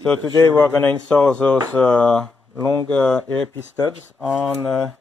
So today we're going to install those long ARP studs on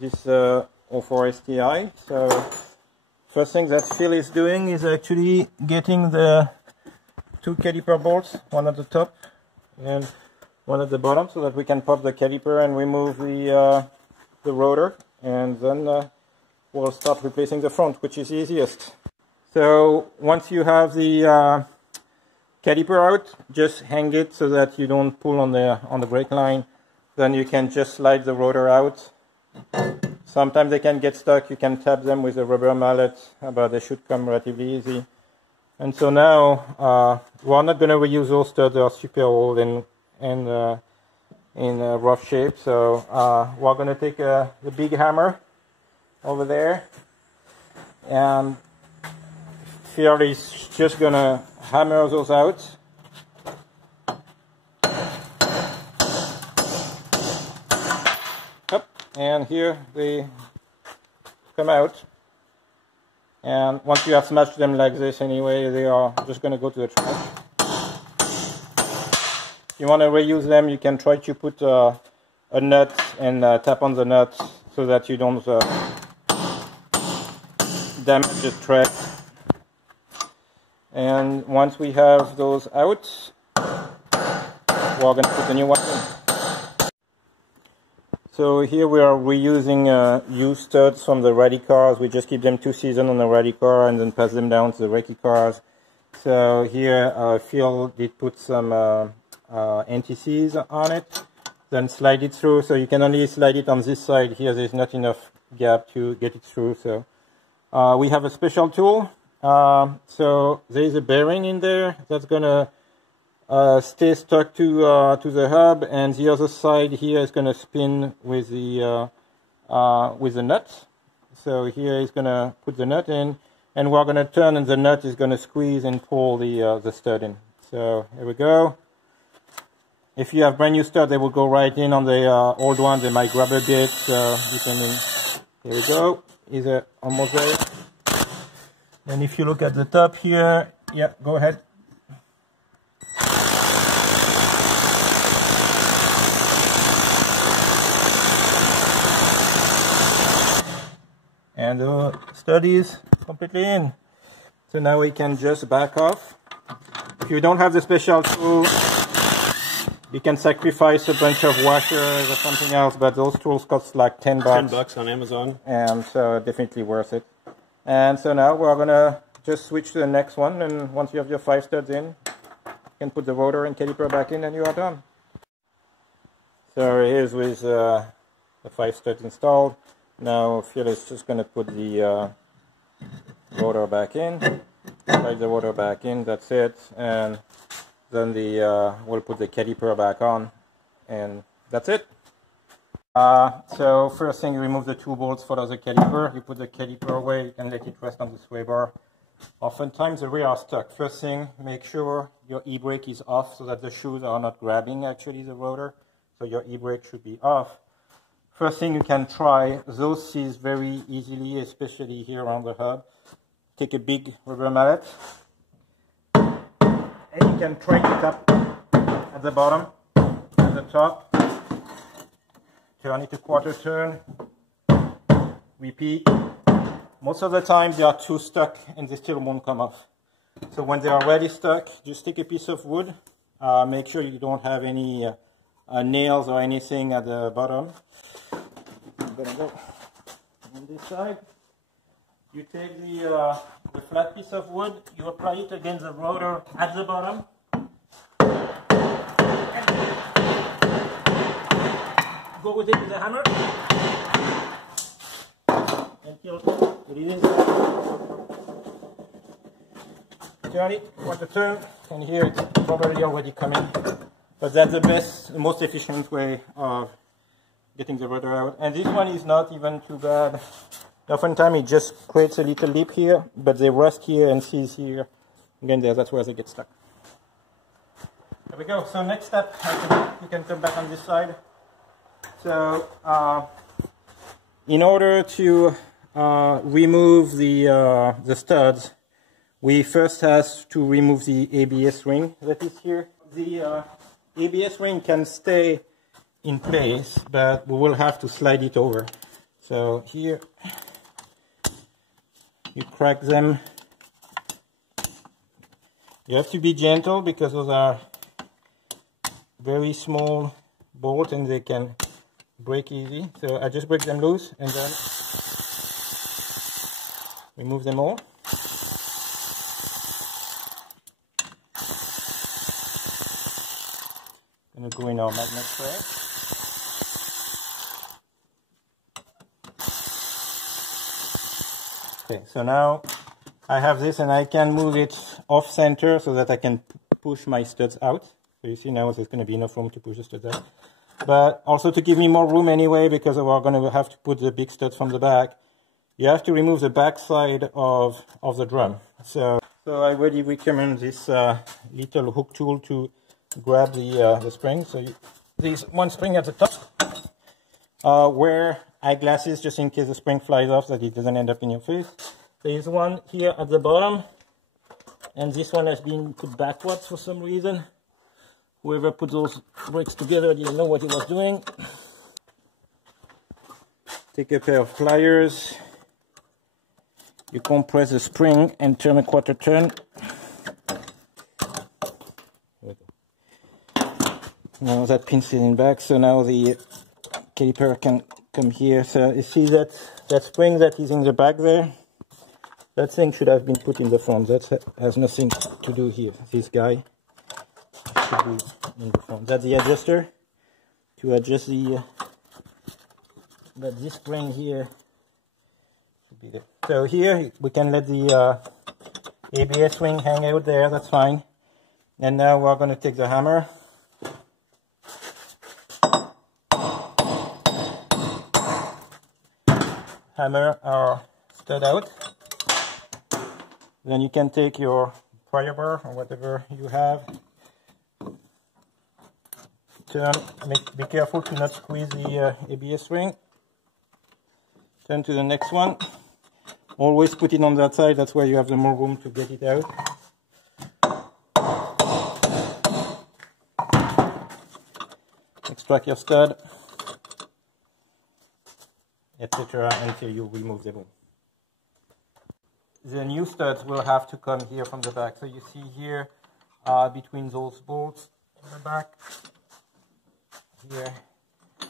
this 04 STI. So first thing that Phil is doing is actually getting the two caliper bolts, one at the top and one at the bottom, so that we can pop the caliper and remove the rotor, and then we'll start replacing the front, which is easiest. So once you have the caliper out, just hang it so that you don't pull on the brake line. Then you can just slide the rotor out. Sometimes they can get stuck. You can tap them with a rubber mallet, but they should come relatively easy. And so now we're not going to reuse those studs. They are super old and in rough shape. So we're going to take the big hammer over there, and Phil is just going to hammer those out. Up, and here they come out. And once you have smashed them like this anyway, they are just going to go to the trash. If you want to reuse them, you can try to put a nut and tap on the nut so that you don't damage the tread. And once we have those out, we're going to put the new one in. So here we are reusing used studs from the rally cars. We just keep them 2 seasons on the rally car and then pass them down to the recce cars. So here Phil did put some anti-seize on it, then slide it through. So you can only slide it on this side. Here there's not enough gap to get it through. So we have a special tool. So there is a bearing in there that's gonna stay stuck to the hub, and the other side here is gonna spin with the nut. So here is gonna put the nut in, and we're gonna turn, and the nut is gonna squeeze and pull the stud in. So here we go. If you have brand new stud, they will go right in. On the old one, they might grab a bit. So you can. Here we go. Is it almost there? And if you look at the top here, yeah, go ahead. And the stud is completely in. So now we can just back off. If you don't have the special tool, you can sacrifice a bunch of washers or something else, but those tools cost like $10. $10 on Amazon. And so definitely worth it. And so now we're gonna just switch to the next one, and once you have your 5 studs in, you can put the rotor and caliper back in and you are done. So here's with the 5 studs installed. Now Phil is just gonna put the rotor back in, slide the rotor back in, that's it, and then we'll put the caliper back on, and that's it. So first thing, you remove the 2 bolts for the caliper. You put the caliper away, you can let it rest on the sway bar. Oftentimes the rear are stuck. First thing, make sure your e-brake is off so that the shoes are not grabbing actually the rotor. So your e-brake should be off. First thing, you can try those seize very easily, especially here around the hub. Take a big rubber mallet, and you can try to tap at the bottom, at the top. Turn it a quarter turn, repeat. Most of the time they are too stuck and they still won't come off. So when they are already stuck, just take a piece of wood. Make sure you don't have any nails or anything at the bottom. I'm gonna go on this side. You take the flat piece of wood, you apply it against the rotor at the bottom. Go with it with the hammer until it is. Turn it, quarter turn, and here it's probably already coming. But that's the best, most efficient way of getting the rotor out. And this one is not even too bad. Oftentimes it just creates a little lip here, but they rust here and seize here. Again, that's where they get stuck. There we go. So next step, you can come back on this side. So in order to remove the studs, we first have to remove the ABS ring that is here. The ABS ring can stay in place, but we will have to slide it over. So here you crack them. You have to be gentle because those are very small bolts and they can break easy. So I just break them loose and then remove them all. Gonna go in our magnet tray. Okay, so now I have this and I can move it off center so that I can push my studs out. So you see now there's going to be enough room to push the studs out. But also to give me more room anyway, because we're going to have to put the big studs from the back, you have to remove the back side of the drum. So I really recommend this little hook tool to grab the spring. So there's one spring at the top. Wear eyeglasses just in case the spring flies off, that it doesn't end up in your face. There is one here at the bottom, and this one has been put backwards for some reason. Whoever put those brakes together didn't know what he was doing. Take a pair of pliers. You compress the spring and turn a quarter turn. Now that pin's sitting back, so now the caliper can come here. So you see that spring that is in the back there? That thing should have been put in the front. That has nothing to do here. This guy should be in the front. That's the adjuster to adjust the. But this spring here should be there. So here we can let the ABS ring hang out there. That's fine. And now we're going to take the hammer. Hammer our stud out. Then you can take your pry bar or whatever you have. Turn, be careful to not squeeze the ABS ring. Turn to the next one. Always put it on that side, that's where you have the more room to get it out. Extract your stud, etc. until you remove the boom. The new studs will have to come here from the back. So you see here, between those bolts in the back, here,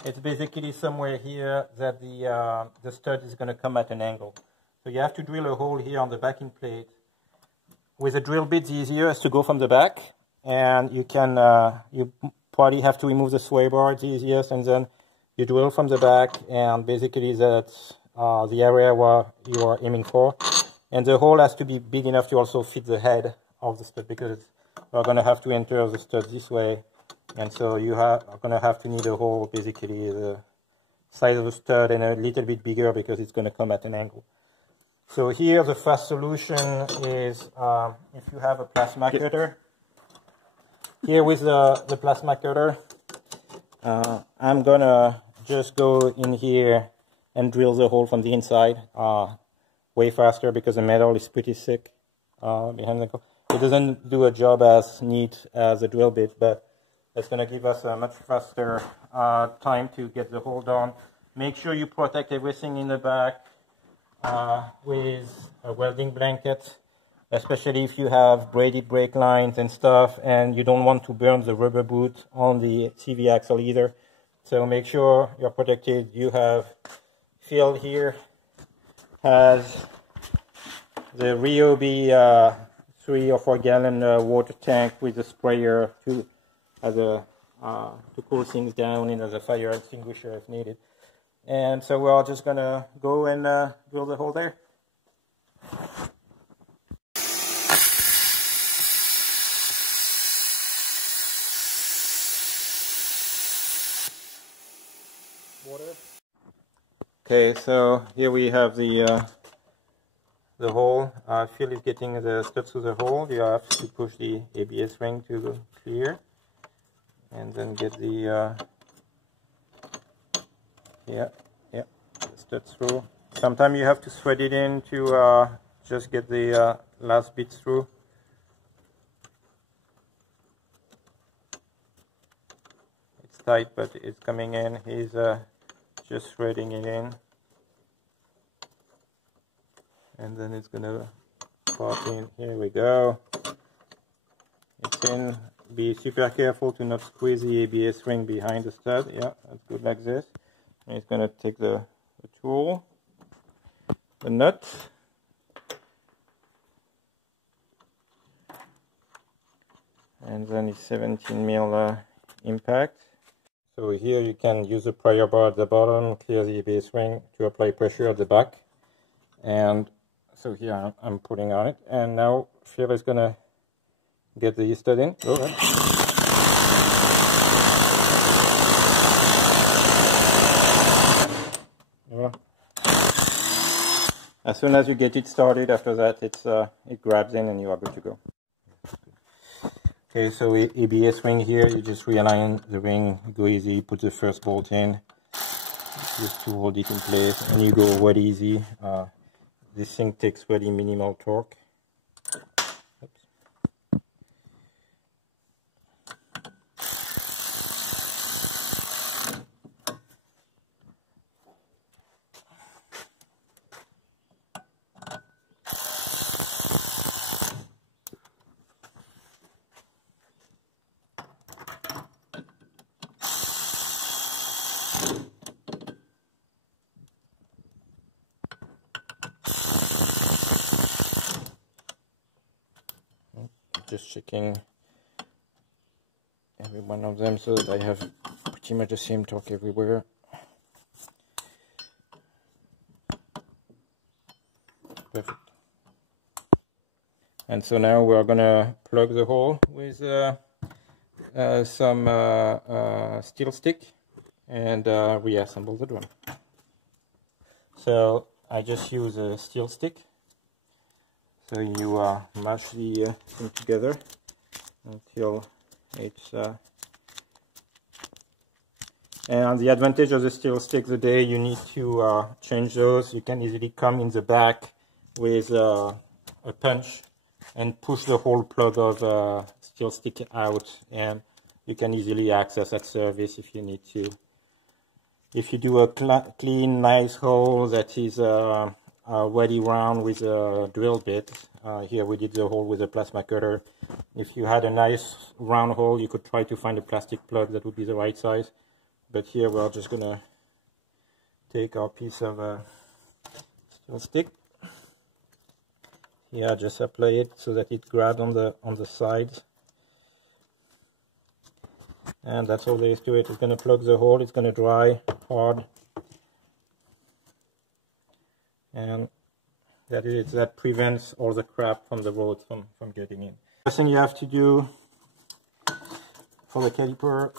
it's basically somewhere here that the stud is going to come at an angle. So you have to drill a hole here on the backing plate. With a drill bit, the easier is to go from the back, and you can you probably have to remove the sway bar, it's the easiest, and then you drill from the back, and basically that's the area where you are aiming for. And the hole has to be big enough to also fit the head of the stud, because we're going to have to enter the stud this way, and so you are going to have to need a hole basically the size of the stud and a little bit bigger because it's going to come at an angle. So here the fast solution is if you have a plasma cutter. Here with the plasma cutter, I'm going to just go in here and drill the hole from the inside. Way faster because the metal is pretty thick behind the car. It doesn't do a job as neat as a drill bit, but it's going to give us a much faster time to get the hole done. Make sure you protect everything in the back with a welding blanket, especially if you have braided brake lines and stuff, and you don't want to burn the rubber boot on the CV axle either. So make sure you're protected. You have fill here. Has the Ryobi 3 or 4 gallon water tank with a sprayer to cool things down and as a fire extinguisher if needed. And so we're just gonna go and drill the hole there. Water. Okay, so here we have the hole. Phil is getting the studs to the hole. You have to push the ABS ring to clear, and then get the the studs through. Sometimes you have to thread it in to just get the last bit through. tight, but it's coming in. He's just threading it in, and then it's gonna pop in. Here we go. It's in. Be super careful to not squeeze the ABS ring behind the stud. Yeah, that's good like this. And it's gonna take the tool, the nut, and then it's 17 mil impact. So here you can use the pry bar at the bottom, clear the ABS ring to apply pressure at the back. And so here I'm putting on it, and now Phil is gonna get the stud in. Go ahead. As soon as you get it started, after that it grabs in and you are good to go. Okay, so ABS ring here, you just realign the ring, go easy, put the first bolt in, just to hold it in place, and you go really easy. This thing takes really minimal torque. Oops. Just checking every one of them so that I have pretty much the same torque everywhere. Perfect. And so now we're gonna plug the hole with some steel stick and reassemble the drum. So I just use a steel stick. So you mash the thing together until it's and the advantage of the steel stick, the day you need to change those, you can easily come in the back with a punch and push the whole plug of steel stick out, and you can easily access that service if you need to. If you do a clean, nice hole that is already round with a drill bit. Here we did the hole with a plasma cutter. If you had a nice round hole, you could try to find a plastic plug that would be the right size. But here we're just gonna take our piece of steel stick. Here, just apply it so that it grabs on the sides. And that's all there is to it. It's gonna plug the hole. It's gonna dry hard. And that is it. That prevents all the crap from the road from getting in. First thing you have to do for the caliper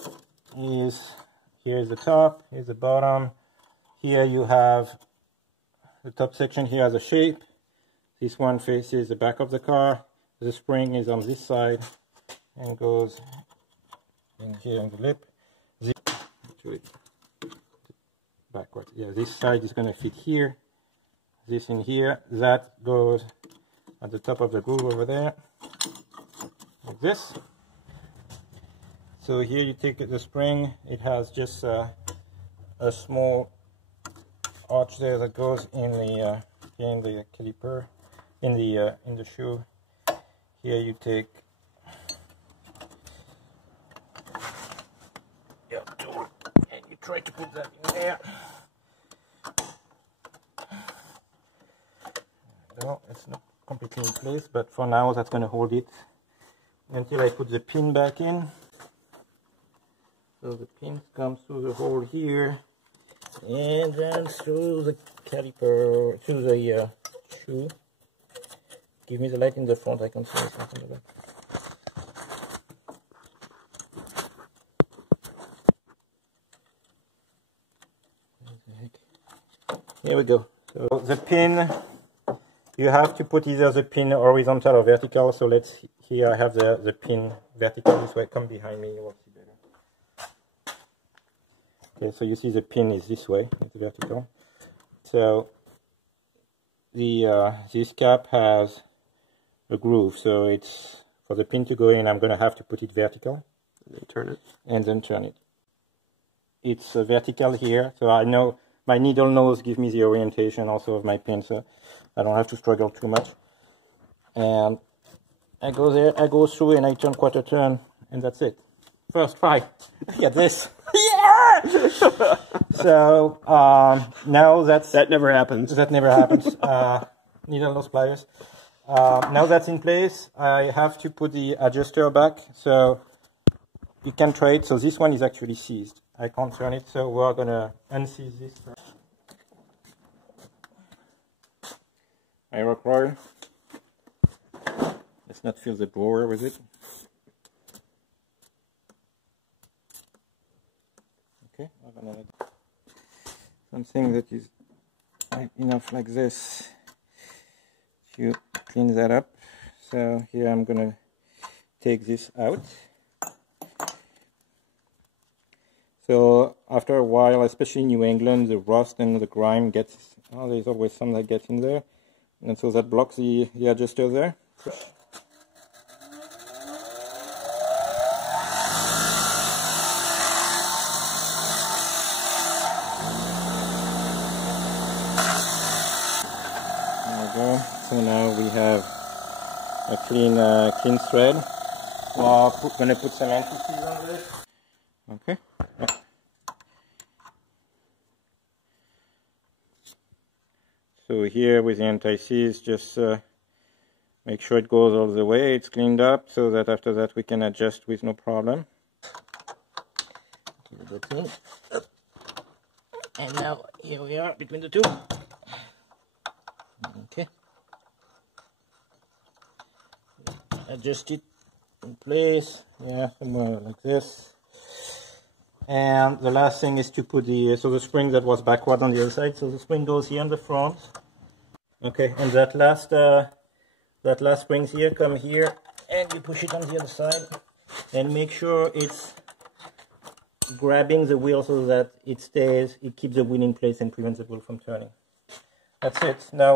is, here's the top, here's the bottom. Here you have the top section. Here has a shape. This one faces the back of the car. The spring is on this side and goes in here on the lip. Backwards. Yeah, this side is going to fit here. This in here, that goes at the top of the groove over there, like this. So here you take the spring, it has just a small arch there that goes in the caliper, in the shoe. Here you take your tool and you try to put that in there. No, it's not completely in place, but for now that's going to hold it until I put the pin back in. So the pin comes through the hole here and then through the caliper, through the shoe. Give me the light in the front, I can see something on the back. Here we go. So the pin, you have to put either the pin horizontal or vertical. So let's, here I have the pin vertical this way. Come behind me, you will see better. Okay, so you see the pin is this way, it's vertical. So the this cap has a groove, so it's for the pin to go in, I'm going to have to put it vertical. And then turn it. And then turn it. it's vertical here, so I know my needle nose gives me the orientation also of my pin, so I don't have to struggle too much. And I go there, I go through, and I turn quarter turn, and that's it. First try. Look at this. Yeah! So now that never happens. That never happens. Needle nose pliers. Now that's in place, I have to put the adjuster back, so you can try it. So this one is actually seized. I can't turn it, so we're gonna unseize this first. ARP coil. Let's not fill the blower with it. Okay, I'm gonna let something that is tight enough like this to clean that up. So here I'm gonna take this out. So after a while, especially in New England, the rust and the grime gets, oh, there's always some that gets in there, and so that blocks the adjuster there. Push. There we go. So now we have a clean thread. We're going to put some anti-seize on this. Okay. Yeah. So here with the anti-seize, just make sure it goes all the way, it's cleaned up, so that after that we can adjust with no problem. Give it a clean. And now here we are between the two. Okay. Adjust it in place, yeah, somewhere like this. And the last thing is to put the spring that was backward on the other side, so the spring goes here in the front. Okay, and that last springs here come here, and you push it on the other side, and make sure it's grabbing the wheel so that it keeps the wheel in place and prevents the wheel from turning. That's it. Now